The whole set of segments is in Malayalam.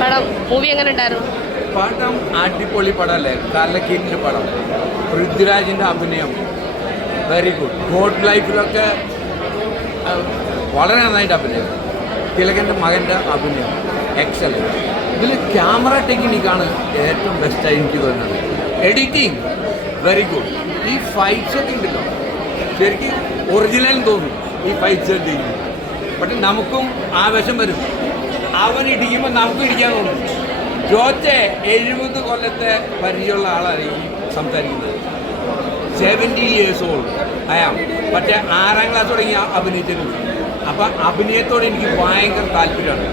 പടം മൂവി എങ്ങനെ ഉണ്ടായിരുന്നു? പടം അടിപൊളി പടമല്ലേ? കലക്കീറ്റിന്റെ പടം. പൃഥ്വിരാജിന്റെ അഭിനയം. വെരി ഗുഡ് ഗോഡ് ലൈഫിലൊക്കെ വളരെ നന്നായിട്ട് അഭിനയം. തിലകന്റെ മകന്റെ അഭിനയം. എക്സല ഇതിൽ ക്യാമറ ടെക്നിക്കാണ് ഏറ്റവും ബെസ്റ്റായി എനിക്ക് തോന്നുന്നത്. എഡിറ്റിംഗ് വെരി ഗുഡ് ഈ ഫൈറ്റ് സെറ്റ് ഉണ്ടല്ലോ. ശരിക്കും ഒറിജിനൽ തോന്നും ഈ ഫൈറ്റ് സെറ്റ് പക്ഷെ നമുക്കും ആവേശം വരും. അവൻ ഇടിക്കുമ്പോൾ നമുക്ക് ഇടിക്കാൻ തോന്നും. ജോറ്റെ എഴുപത് കൊല്ലത്തെ പരിചയമുള്ള ആളായിരിക്കും സംസാരിക്കുന്നത്. സെവന്റി ഇയേഴ്സ് ഓൾഡ് അയാം പക്ഷേ ആറാം ക്ലാസ് തുടങ്ങി അഭിനയിച്ചിട്ടുണ്ട് അപ്പം അഭിനയത്തോട് എനിക്ക് ഭയങ്കര താല്പര്യമാണ്.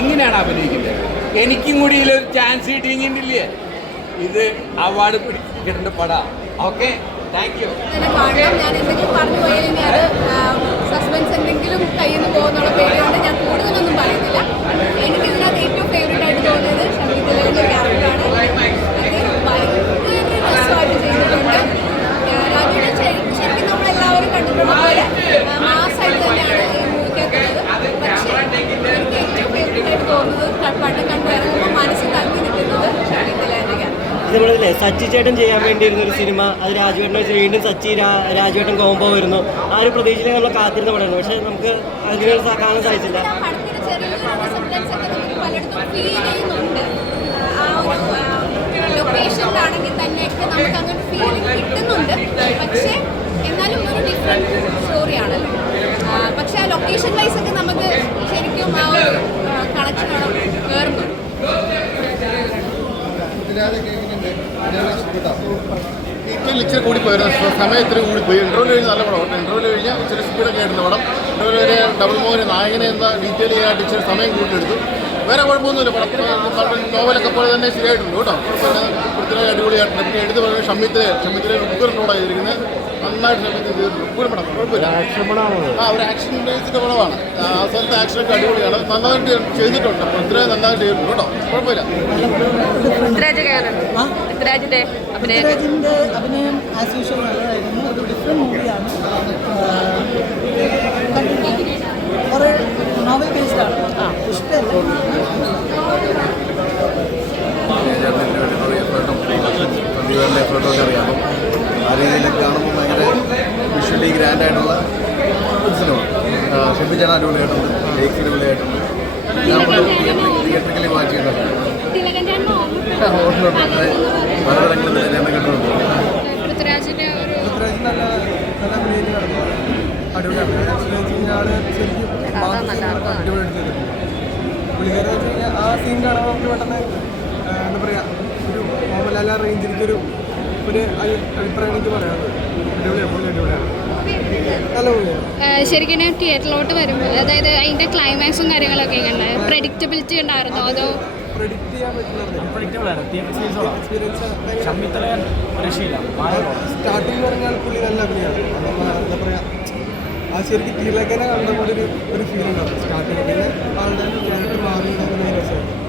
ഇങ്ങനെയാണ് അഭിനയിക്കുന്നത്. എനിക്കും കൂടി ഇതിലൊരു ചാൻസ് കിട്ടിയിട്ടില്ലേ ഇത് അവാർഡ് പിടിക്കേണ്ട പട. ഓക്കെ താങ്ക് യു സസ്പെൻസ് എന്തെങ്കിലും കയ്യിൽ നിന്ന് പോകുന്നുള്ള പേടിയുണ്ട് നമ്മളില്ലേ സച്ചി ചേട്ടൻ ചെയ്യാൻ വേണ്ടി വേണ്ടിയിരുന്ന ഒരു സിനിമ അത് രാജുവേട്ടൻ വെച്ച് വീണ്ടും സച്ചി രാ- രാജുവേട്ടൻ കോമ്പോ വരുന്നു. ആ ഒരു പ്രതീക്ഷയിൽ നമ്മൾ കാത്തിരുന്ന പടമായിരുന്നു പക്ഷേ നമുക്ക് അതിനെ കാണാൻ സാധിച്ചില്ല. നമുക്ക് ലൊക്കേഷനിലാണെങ്കിൽ തന്നെയൊക്കെ അങ്ങനെ ഫീലിംഗ് കിട്ടുന്നുണ്ട്. പക്ഷേ എന്നാലും ഒരു ഡിഫറെന്റ് സ്റ്റോറിയാണല്ലോ പക്ഷേ ആ ലൊക്കേഷൻ വൈസ് ഒക്കെ നമുക്ക് ശരിക്കും ആ ഒരു കണക്ഷൻ ഡീറ്റെയിൽ ഇച്ചിരി കൂടി പോയിരുന്നു സമയം ഇത്തിരി കൂടി പോയി. ഇന്റർവ്യൂ കഴിഞ്ഞ് നല്ല പടം. ഇന്റർവ്യൂ കഴിഞ്ഞാൽ ഇച്ചിരി സ്പീഡൊക്കെ ആയിരുന്നു പടം. ഇന്റർവ്യൂ ഡബിൾ മോഹൻ നായകനെ എന്ന ഡീറ്റെയിൽ ചെയ്യാനായിട്ട് ഇച്ചിരി സമയം കൂട്ടിയെടുത്തു. വേറെ കുഴപ്പമൊന്നുമില്ല. പടത്തിന് നോവലൊക്കെ പോലെ തന്നെ ശരിയായിട്ടുണ്ട് കേട്ടോ. പൃഥ്വിരാജ് അടിപൊളിയായിട്ടുണ്ട്. പിന്നെ എടുത്ത് പറയുന്നത് ഷമ്മിത്തിലെ ഷമ്മിത്തിലെ ഉഗ്രം റോഡാണ് ചെയ്തിരിക്കുന്നത് നന്നായിട്ട് ഷമ്മിത്ത് ചെയ്തിട്ടുണ്ട്. ഉഗ്രം പടം. കുഴപ്പമില്ല. ആ ഒരു ആക്ഷൻ ബേസ്ഡ് പടമാണ്. ആ, അവസാനത്തെ ആക്ഷനൊക്കെ അടിപൊളിയാണ്. നന്നായിട്ട് ചെയ്തിട്ടുണ്ട്. പൃഥ്വിരാജ് നന്നായിട്ട് ചെയ്തിട്ടുണ്ട് കേട്ടോ. കുഴപ്പമില്ല. പൃഥ്വിരാജ് എങ്ങനെയുണ്ട് പൃഥ്വിരാജിന്റെ അഭിനയം. അഭിനയം ആസ് യൂഷ്വൽ നല്ലതായിരുന്നു. ഒരു ഡിഫറെന്റ് മൂവിയാണ് ആയിട്ടുള്ള ഒരു സിനിമ. ഷെബിച്ചാണ് അടിപൊളിയായിട്ടുണ്ട്. ജയിക്ക് അടിപൊളിയായിട്ടുണ്ട്. ഞാൻ തിയേറ്ററിക്കലി വാച്ച് പല തരങ്ങളിൽ ഞാൻ കണ്ടിട്ടുണ്ട് നല്ല നല്ല അഭിനയിച്ച് നടന്നു അടിപൊളിയാണ്. അടിപൊളി കഴിഞ്ഞാൽ ആ സീൻ കാണുമ്പോൾ നമുക്ക് പെട്ടെന്ന് എന്താ പറയുക ഒരു മോഹൻലാൽ റേഞ്ചിലേക്ക് ഒരു ഒരു അഭി- അഭിപ്രായം എനിക്ക് പറയാനുള്ളത്. അടിപൊളിയാണ് പുള്ളി അടിപൊളിയാണ്. ശരിക്കും തിയേറ്ററിലോട്ട് വരുമ്പോൾ അതായത് അതിന്റെ ക്ലൈമാക്സും കാര്യങ്ങളൊക്കെ എങ്ങനെ പ്രെഡിക്റ്റബിലിറ്റി ഉണ്ടായിരുന്നോ? അതോ പ്രെഡിക്റ്റ് ചെയ്യാൻ പറ്റുന്ന എക്സ്പീരിയൻസ് സ്റ്റാർട്ടിങ് പറഞ്ഞാൽ പുള്ളി നല്ല അഭിനയമാണ് എന്താ പറയാ ആ ശരിക്കും തിലകനെ കണ്ട പോലെ ഒരു ഒരു ഫീൽ ഉണ്ടാവും സ്റ്റാർട്ടിംഗ് പിന്നെ ആളുടെ ക്യാരക്ടർ മാറി രസമായിരുന്നു